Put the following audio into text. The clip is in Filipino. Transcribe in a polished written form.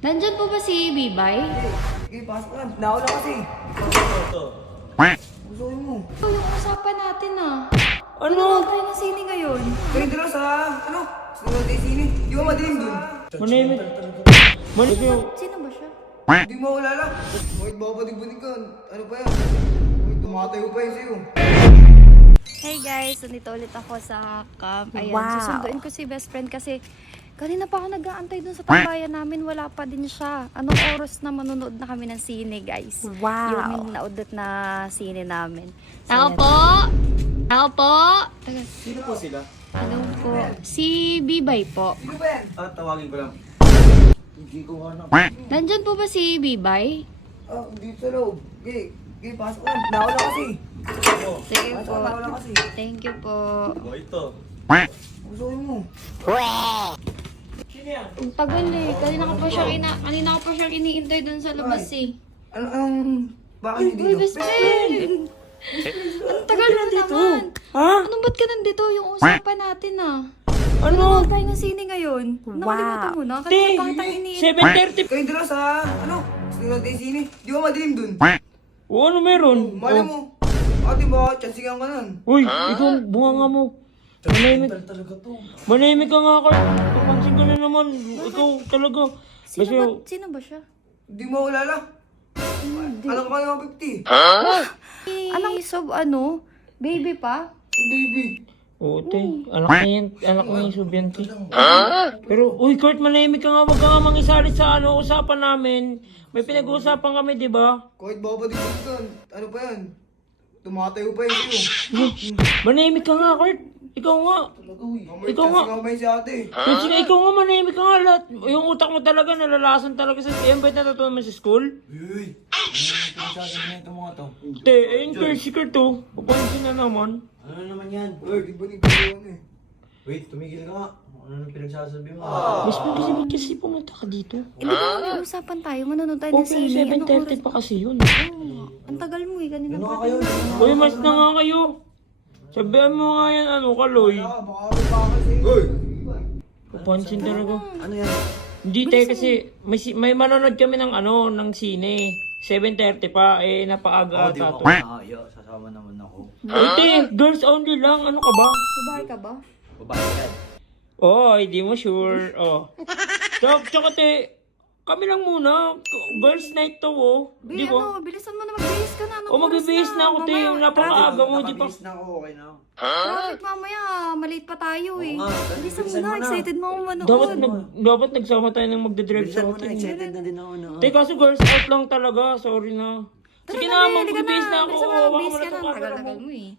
Nandyan po ba si Bibay? Sige, pasok na. Nauna kasi. Usuin mo. Ito yung usapan natin ah. Ano? Ano tayo ng sine ngayon? Kayo dito sa, ano? Sa mga sini. Di ba madilim dun? Manimik. Sino ba siya? Hindi mo kilala. Bakit ba pa digbunig ka? Ano pa yan? Bakit tumatayo pa yun sa'yo? Hey guys, nandito ulit ako sa camp. Ayan, Wow. susunduin ko si best friend kasi kanina pa ako nag-aantay dun sa tambayan namin. Wala pa din siya. Anong oras na manonood na kami ng sine, guys? Wow. Yung naudot na sine namin. So, Tao yan. po! Tao po! Taga, Sino po sila? ano po? Si Bibay po. Sino ba yan? Tawagin ko lang. Hindi ko hanap. Nandyan po ba si Bibay? Ah, dito sa loob. Okay, pasok na. Nauna kasi. Sige Pasok po. na, nauna kasi. Thank you po. O ito. Usuin mo. Ang tagal eh. Kanina ko pa siyang iniintay dun sa labas eh. Anong, bakit Uy, dito? best friend! Ang tagal na naman. Ha? Anong ba't ka nandito? Yung usapan natin ah. Ano? Ano tayo ng sine ngayon? Nakalimutan mo na? Te, Kanina pa kitang iniintay. 7:30. Kayo dito sa, ano? Sa mga sini. Di ba madilim dun? O ano meron? Mali mo. Ate ba, chansingan ka nun. Uy, ikaw, bunga nga mo. Manimik. Manimik ka nga, Kurt. Papansin ka na naman. Ikaw talaga. Sino ba siya? Di mo kilala. Alam ka yung 50. Anong ano? Baby pa? Baby. Oo, te. Anak na yung subyante. Pero, uy, Kurt, manimik ka nga. Wag ka nga mangisalit sa usapan namin. May pinag-uusapan kami, di ba? Kahit baka pa digbunig ka. Ano pa yan? Tumatayo pa yun sa'yo. Manimik ka nga, Kurt. Ikaw nga. Mamay, Ikaw nga. chansingan pa yun si ate. Sige, ikaw nga, manimik ka nga lahat. Yung utak mo talaga, nalalasan talaga sa... Yan ba't natutunan mo sa school? Uy! Ano pinagsasabi na itong mga to? Te, ayun, Kurt, si Kurt, oh. Papansin na naman. Ano naman yan? Uy, digbunig ka yun eh. Wait, tumigil ka nga. Ano nang pinagsasabi mo? Mas ba't kasi pumunta ka dito? Hindi ba mag-uusapan tayo? Manonood tayo ng Okay, sine. Anong oras? 7:30 pa kasi yun. Ang tagal mo eh. Kanina Ano pa nga kayo? Uy, mas na nga kayo. Sabihan mo nga yan, Kaloy. Ah, baka may baka sa'yo. Papansin talaga. Ano yan? Hindi, te, kasi may manonood kami ng ng sine. 7:30 pa, napaaga Di ata to. mo ako nakakaya. Sasama naman ako. Uy, te, girls only lang. Ano ka ba? Babae ka ba? Babae yan. Oh, hindi mo sure. Oh. Tsaka te, kami lang muna. Girls night to, oh. Di ba? Bilisan mo na magbihis ka na. Anong O, oras magbibihis na ako, te. Mamaya, Yung napakaaga mo, di pa. Nakabilis na ako, okay na. Traffic mamaya. Maliit pa tayo eh. Oo nga, Bilisan mo bilisan na. mo na. Excited mo akong manood. Dapat nagsama tayo ng magdadrive Bilisan sa mo na, atin. excited na din ako na. Te, kaso girls out lang talaga. Sorry na. Sige na, magbibihis na ako. Bilisan mo na. Baka Magbihis ka na. malata Ang camera tagal-tagal mo. mo eh.